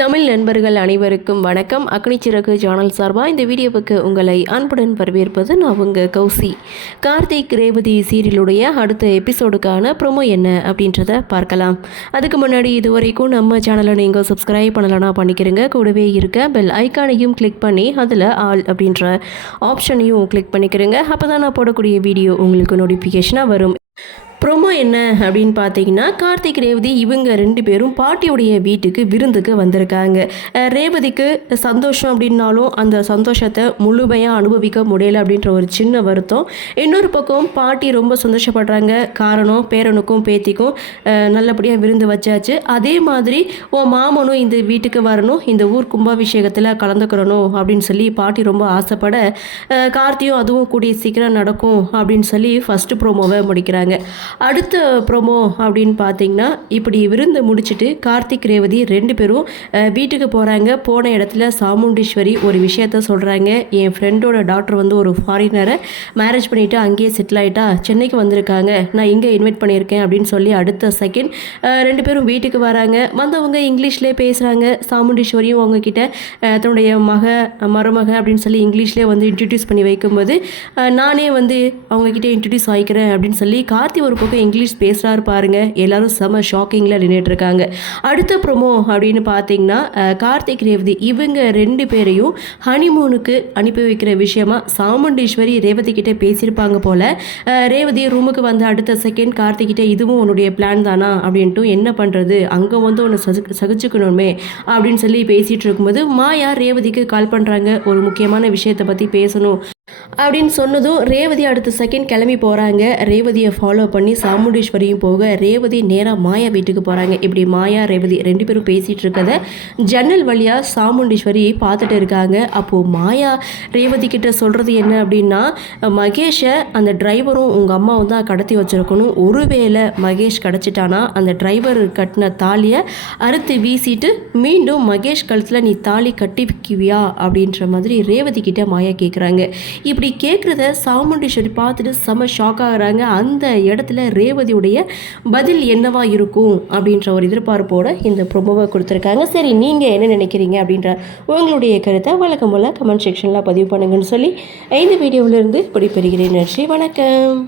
தமிழ் நண்பர்கள் அனைவருக்கும் வணக்கம். அக்னிச்சிறகு சேனல் சார்பாக இந்த வீடியோவுக்கு உங்களை அன்புடன் வரவேற்பது நான் உங்கள் கௌசி. கார்த்திக் ரேவதி சீரியலுடைய அடுத்த எபிசோடுக்கான ப்ரோமோ என்ன அப்படின்றத பார்க்கலாம். அதுக்கு முன்னாடி இது வரைக்கும் நம்ம சேனலை நீங்கள் சப்ஸ்கிரைப் பண்ணலைன்னா பண்ணிக்கிறங்க. கூடவே இருக்க பெல் ஐக்கானையும் கிளிக் பண்ணி அதில் ஆல் அப்படின்ற ஆப்ஷனையும் கிளிக் பண்ணிக்கிறங்க. அப்போ தான் நான் போடக்கூடிய வீடியோ உங்களுக்கு நோட்டிஃபிகேஷனாக வரும். ப்ரோமோ என்ன அப்படின்னு பார்த்தீங்கன்னா, கார்த்திக் ரேவதி இவங்க 2 பேரும் பாட்டியுடைய வீட்டுக்கு விருந்துக்கு வந்திருக்காங்க. ரேவதிக்கு சந்தோஷம் அப்படின்னாலும் அந்த சந்தோஷத்தை முழுமையாக அனுபவிக்க முடியல அப்படின்ற ஒரு சின்ன வருத்தம். இன்னொரு பக்கம் பாட்டி ரொம்ப சந்தோஷப்படுறாங்க. காரணம் பேரனுக்கும் பேத்திக்கும் நல்லபடியாக விருந்து வச்சாச்சு. அதே மாதிரி உன் மாமனும் இந்த வீட்டுக்கு வரணும், இந்த ஊர் கும்பாபிஷேகத்தில் கலந்துக்கிறணும் அப்படின்னு சொல்லி பாட்டி ரொம்ப ஆசைப்பட, கார்த்தியும் அதுவும் கூடிய சீக்கிரம் நடக்கும் அப்படின்னு சொல்லி ஃபஸ்ட்டு ப்ரோமோவை முடிக்கிறாங்க. அடுத்த ப்ரோமோ அப்படின்னு பார்த்தீங்கன்னா, இப்படி விருந்து முடிச்சுட்டு கார்த்திக் ரேவதி 2 பேரும் வீட்டுக்கு போகிறாங்க. போன இடத்துல சாமுண்டீஸ்வரி ஒரு விஷயத்த சொல்கிறாங்க. என் ஃப்ரெண்டோட டாக்டர் வந்து ஒரு ஃபாரினரை மேரேஜ் பண்ணிவிட்டு அங்கேயே செட்டில் ஆகிட்டா, சென்னைக்கு வந்திருக்காங்க, நான் இங்கே இன்வைட் பண்ணியிருக்கேன் அப்படின்னு சொல்லி அடுத்த செகண்ட் 2 பேரும் வீட்டுக்கு வராங்க. வந்தவங்க இங்கிலீஷ்லேயே பேசுகிறாங்க. சாமுண்டீஸ்வரியும் அவங்கக்கிட்ட தன்னுடைய மருமக அப்படின்னு சொல்லி இங்கிலீஷ்லேயே வந்து இன்ட்ரடியூஸ் பண்ணி வைக்கும்போது, நானே வந்து அவங்கக்கிட்ட இன்ட்ரடியூஸ் ஆகிக்கிறேன் அப்படின்னு சொல்லி கார்த்தி ஒரு பக்கம் இங்கிலீஷ் பேசுகிறாரு பாருங்க. எல்லாரும் செம ஷாக்கிங்கில் நின்றுட்டு இருக்காங்க. அடுத்த ப்ரோமோ அப்படின்னு பார்த்தீங்கன்னா, கார்த்திக் ரேவதி இவங்க 2 பேரையும் ஹனிமூனுக்கு அனுப்பி வைக்கிற விஷயமா சாமுண்டீஸ்வரி ரேவதி கிட்டே பேசியிருப்பாங்க போல. ரேவதி ரூமுக்கு வந்து அடுத்த செகண்ட் கார்த்திகிட்ட இதுவும் உன்னுடைய பிளான் தானா அப்படின்ட்டு, என்ன பண்ணுறது அங்கே வந்து உன்னை சகிச்சுக்கணுமே அப்படின்னு சொல்லி பேசிகிட்டு இருக்கும்போது மாயா ரேவதிக்கு கால் பண்ணுறாங்க. ஒரு முக்கியமான விஷயத்தை பற்றி பேசணும் அப்படின்னு சொன்னதும் ரேவதி அடுத்த செகண்ட் கிளம்பி போகிறாங்க. ரேவதியை ஃபாலோ பண்ணி சாமுண்டீஸ்வரியும் போக ரேவதி நேராக மாயா வீட்டுக்கு போகிறாங்க. இப்படி மாயா ரேவதி 2 பேரும் பேசிகிட்டு இருக்கதை ஜன்னல் வழியாக சாமுண்டீஸ்வரி பார்த்துட்டு இருக்காங்க. அப்போது மாயா ரேவதி கிட்ட சொல்கிறது என்ன அப்படின்னா, மகேஷை அந்த டிரைவரும் உங்கள் அம்மாவும் தான் கடத்தி வச்சுருக்கணும். ஒருவேளை மகேஷ் கிடச்சிட்டானா அந்த டிரைவர் கட்டின தாலியை அறுத்து வீசிட்டு மீண்டும் மகேஷ் கழுத்தில் நீ தாலி கட்டிக்குவியா அப்படின்ற மாதிரி ரேவதி கிட்ட மாயா கேட்குறாங்க. இப்படி கேட்குறத சாமுண்டீஸ்வரி பார்த்துட்டு செம ஷாக் ஆகுறாங்க. அந்த இடத்துல ரேவதியுடைய பதில் என்னவா இருக்கும் அப்படின்ற ஒரு எதிர்பார்ப்போட இந்த ப்ரோமோவை கொடுத்துருக்காங்க. சரி, நீங்கள் என்ன நினைக்கிறீங்க அப்படின்ற உங்களுடைய கருத்தை வழக்கம் போல் கமெண்ட் செக்ஷனில் பதிவு பண்ணுங்கன்னு சொல்லி இந்த வீடியோவிலிருந்து விடைபெறுகிறேன். நன்றி, வணக்கம்.